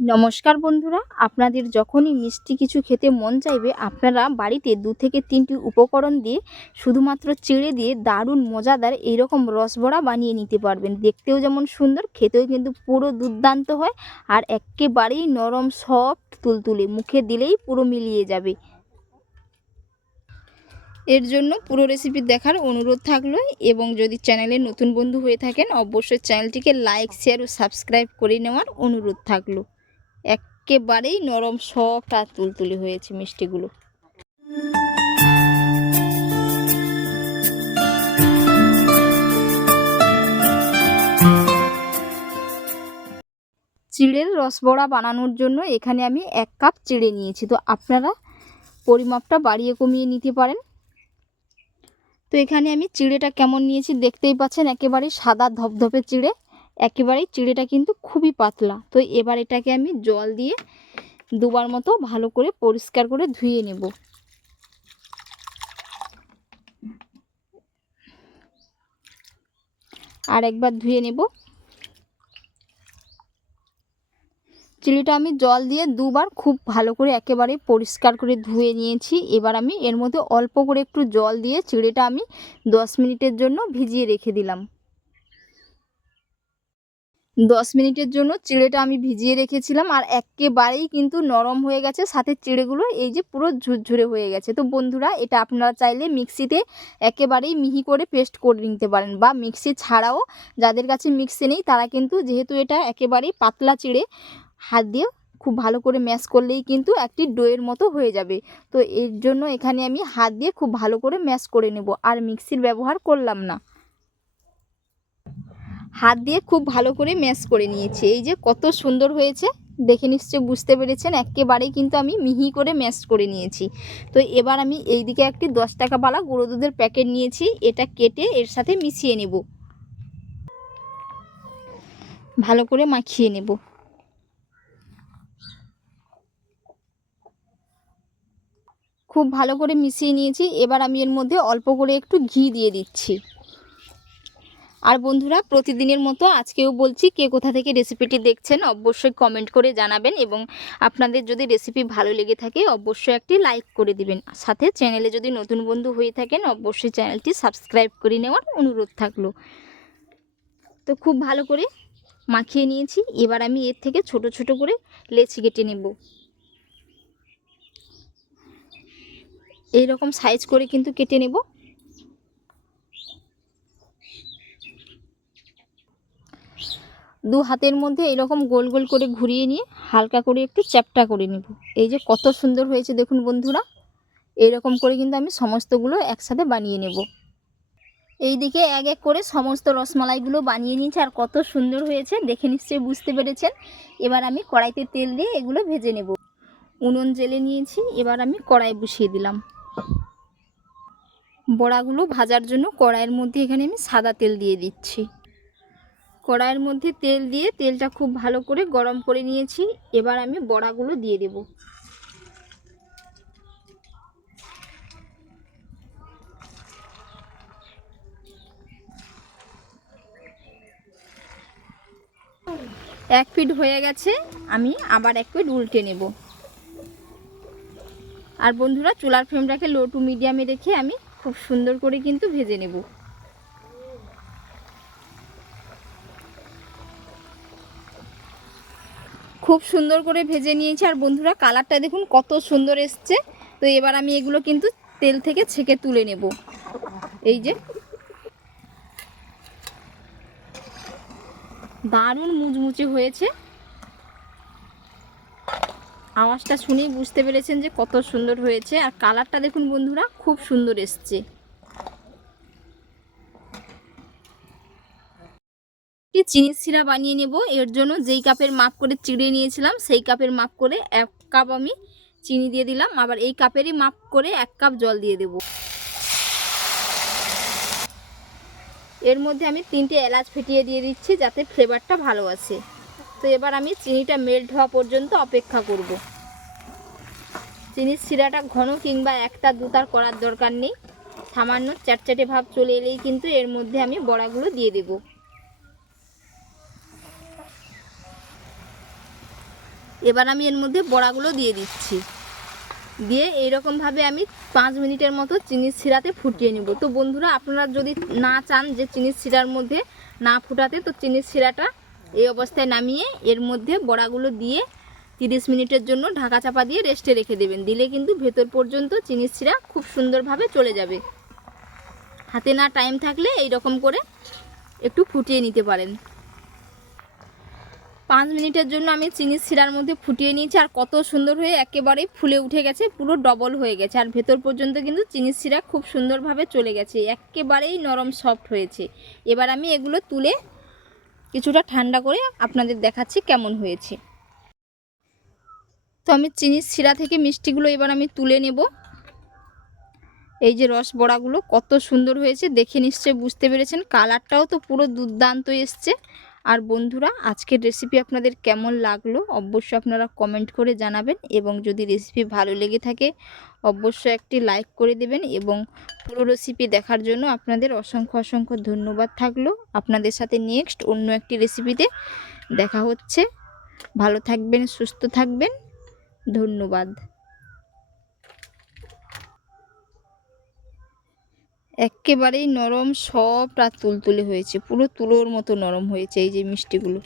নমস্কার বন্ধুরা, আপনাদের যখনই মিষ্টি কিছু খেতে মন চাইবে, আপনারা বাড়িতে দু থেকে তিনটি উপকরণ দিয়ে শুধুমাত্র চিড়ে দিয়ে দারুণ মজাদার এইরকম রসবড়া বানিয়ে নিতে পারবেন। দেখতেও যেমন সুন্দর, খেতেও কিন্তু পুরো দুর্দান্ত হয় আর একেবারেই নরম, সফট, তুলতুলে। মুখে দিলেই পুরো মিলিয়ে যাবে। এর জন্য পুরো রেসিপি দেখার অনুরোধ থাকল এবং যদি চ্যানেলে নতুন বন্ধু হয়ে থাকেন, অবশ্যই চ্যানেলটিকে লাইক শেয়ার ও সাবস্ক্রাইব করে নেওয়ার অনুরোধ থাকল। একেবারেই নরম সফট আর তুলতুলে হয়েছে মিষ্টিগুলো। চিড়ের রসবড়া বানানোর জন্য এখানে আমি এক কাপ চিড়ে নিয়েছি। তো আপনারা পরিমাপটা বাড়িয়ে কমিয়ে নিতে পারেন। তো এখানে আমি চিড়েটা কেমন নিয়েছি দেখতেই পাচ্ছেন, একেবারে সাদা ধপধপে চিড়ে। একেবারেই চিড়েটা কিন্তু খুবই পাতলা। তো এবার এটাকে আমি জল দিয়ে দুবার মতো ভালো করে পরিষ্কার করে ধুয়ে নেব। আর একবার ধুয়ে নেব। চিলিটা আমি জল দিয়ে দুবার খুব ভালো করে একেবারে পরিষ্কার করে ধুয়ে নিয়েছি। এবার আমি এর মধ্যে অল্প করে একটু জল দিয়ে চিড়েটা আমি দশ মিনিটের জন্য ভিজিয়ে রেখে দিলাম। দশ মিনিটের জন্য চিড়েটা আমি ভিজিয়ে রেখেছিলাম আর একেবারেই কিন্তু নরম হয়ে গেছে। সাথে চিড়েগুলো এই যে পুরো ঝুরঝুরে হয়ে গেছে। তো বন্ধুরা, এটা আপনারা চাইলে মিক্সিতে একেবারেই মিহি করে পেস্ট করে নিতে পারেন বা মিক্সি ছাড়াও যাদের কাছে মিক্সি নেই, তারা কিন্তু যেহেতু এটা একেবারেই পাতলা চিড়ে, হাত দিয়ে খুব ভালো করে ম্যাশ করলেই কিন্তু একটি ডোয়ের মতো হয়ে যাবে। তো এর জন্য এখানে আমি হাত দিয়ে খুব ভালো করে ম্যাশ করে নেব। আর মিক্সির ব্যবহার করলাম না। হাত দিয়ে খুব ভালো করে ম্যাশ করে নিয়েছি। এই যে কত সুন্দর হয়েছে, দেখে নিশ্চয় বুঝতে পেরেছেন, একেবারেই কিন্তু আমি মিহি করে ম্যাশ করে নিয়েছি। তো এবার আমি এই দিকে একটি দশ টাকা বালা গুঁড়ো দুধের প্যাকেট নিয়েছি, এটা কেটে এর সাথে মিশিয়ে নেব। ভালো করে মাখিয়ে নেব। খুব ভালো করে মিশিয়ে নিয়েছি, এবার আমি এর মধ্যে অল্প করে একটু ঘি দিয়ে দিচ্ছি। আর বন্ধুরা, প্রতিদিনের মতো আজকেও বলছি কে কোথা থেকে রেসিপিটি দেখছেন অবশ্যই কমেন্ট করে জানাবেন এবং আপনাদের যদি রেসিপি ভালো লেগে থাকে অবশ্যই একটি লাইক করে দিবেন। সাথে চ্যানেলে যদি নতুন বন্ধু হয়ে থাকেন অবশ্যই চ্যানেলটি সাবস্ক্রাইব করে নেওয়ার অনুরোধ থাকল। তো খুব ভালো করে মাখিয়ে নিয়েছি। এবার আমি এর থেকে ছোট ছোট করে লেচি কেটে নেব। এই রকম সাইজ করে কিন্তু কেটে নেব। দু হাতের মধ্যে এরকম গোল গোল করে ঘুরিয়ে নিয়ে হালকা করে একটু চ্যাপটা করে নেব। এই যে কত সুন্দর হয়েছে দেখুন বন্ধুরা। এইরকম করে কিন্তু আমি সমস্তগুলো একসাথে বানিয়ে নেব। এই দিকে এক এক করে সমস্ত রসমালাইগুলো বানিয়ে নিয়েছি আর কত সুন্দর হয়েছে দেখে নিশ্চয়ই বুঝতে পেরেছেন। এবার আমি কড়াইতে তেল দিয়ে এগুলো ভেজে নেব। উনুন জেলে নিয়েছি, এবার আমি কড়াই বসিয়ে দিলাম। বড়াগুলো ভাজার জন্য কড়াইয়ের মধ্যে এখানে আমি সাদা তেল দিয়ে দিচ্ছি। কড়াইয়ের মধ্যে তেল দিয়ে তেলটা খুব ভালো করে গরম করে নিয়েছি। এবার আমি বড়াগুলো দিয়ে দেব। এক ফিট হয়ে গেছে, আমি আবার এক ফিট উল্টে নেব। আর বন্ধুরা, চুলার ফ্লেমটাকে লো টু মিডিয়ামে রেখে আমি খুব সুন্দর করে কিন্তু ভেজে নেব। খুব সুন্দর করে ভেজে নিয়েছি। আর বন্ধুরা, কালারটা দেখুন কত সুন্দর এসছে। তো এবার আমি এগুলো কিন্তু তেল থেকে ছেঁকে তুলে নেব। এই যে। দারুণ মুচমুচে হয়েছে। আওয়াজটা শুনেই বুঝতে পেরেছেন যে কত সুন্দর হয়েছে। আর কালারটা দেখুন বন্ধুরা, খুব সুন্দর এসছে। চিনির সিরা বানিয়ে নেব। এর জন্য যেই কাপের মাপ করে চিড়ে নিয়েছিলাম, সেই কাপের মাপ করে এক কাপ আমি চিনি দিয়ে দিলাম। আবার এই কাপেরই মাপ করে এক কাপ জল দিয়ে দেব। এর মধ্যে আমি তিনটে এলাচ ফেটিয়ে দিয়ে দিচ্ছি, যাতে ফ্লেভারটা ভালো আসে। তো এবার আমি চিনিটা মেল্ট হওয়া পর্যন্ত অপেক্ষা করব। চিনির শিরাটা ঘন কিংবা একটা দুতার করার দরকার নেই। সামান্য চ্যাটচ্যাটে ভাব চলে এলেই কিন্তু এর মধ্যে আমি বড়াগুলো দিয়ে দেব। এবার আমি এর মধ্যে বড়াগুলো দিয়ে দিচ্ছি। দিয়ে এইরকমভাবে আমি পাঁচ মিনিটের মতো চিনির শিরাতে ফুটিয়ে নিব। তো বন্ধুরা, আপনারা যদি না চান যে চিনির শিরার মধ্যে না ফুটাতে, তো চিনির শিরাটা এই অবস্থায় নামিয়ে এর মধ্যে বড়াগুলো দিয়ে তিরিশ মিনিটের জন্য ঢাকা চাপা দিয়ে রেস্টে রেখে দেবেন। দিলে কিন্তু ভেতর পর্যন্ত চিনির শিরা খুব সুন্দরভাবে চলে যাবে। হাতে না টাইম থাকলে এই রকম করে একটু ফুটিয়ে নিতে পারেন। পাঁচ মিনিটের জন্য আমি চিনি শিরার মধ্যে ফুটিয়ে নিয়েছি আর কত সুন্দর হয়ে একেবারেই ফুলে উঠে গেছে, পুরো ডবল হয়ে গেছে। আর ভেতর পর্যন্ত কিন্তু চিনি শিরা খুব সুন্দরভাবে চলে গেছে, একেবারেই নরম সফট হয়েছে। এবার আমি এগুলো তুলে কিছুটা ঠান্ডা করে আপনাদের দেখাচ্ছি কেমন হয়েছে। তো আমি চিনির শিরা থেকে মিষ্টিগুলো এবার আমি তুলে নেব। এই যে রস বড়াগুলো কত সুন্দর হয়েছে, দেখে নিশ্চয়ই বুঝতে পেরেছেন। কালারটাও তো পুরো দুর্দান্ত এসছে। আর বন্ধুরা, আজকের রেসিপি আপনাদের কেমন লাগল অবশ্যই আপনারা কমেন্ট করে জানাবেন এবং যদি রেসিপি ভালো লেগে থাকে, অবশ্যই একটি লাইক করে দেবেন এবং পুরো রেসিপি দেখার জন্য আপনাদের অসংখ্য অসংখ্য ধন্যবাদ থাকল। আপনাদের সাথে নেক্সট অন্য একটি রেসিপিতে দেখা হচ্ছে। ভালো থাকবেন, সুস্থ থাকবেন। ধন্যবাদ। একেবারেই নরম সবটা তুলতুলে হয়েছে পুরো তুলোর মতো নরম হয়েছে এই যে মিষ্টিগুলো।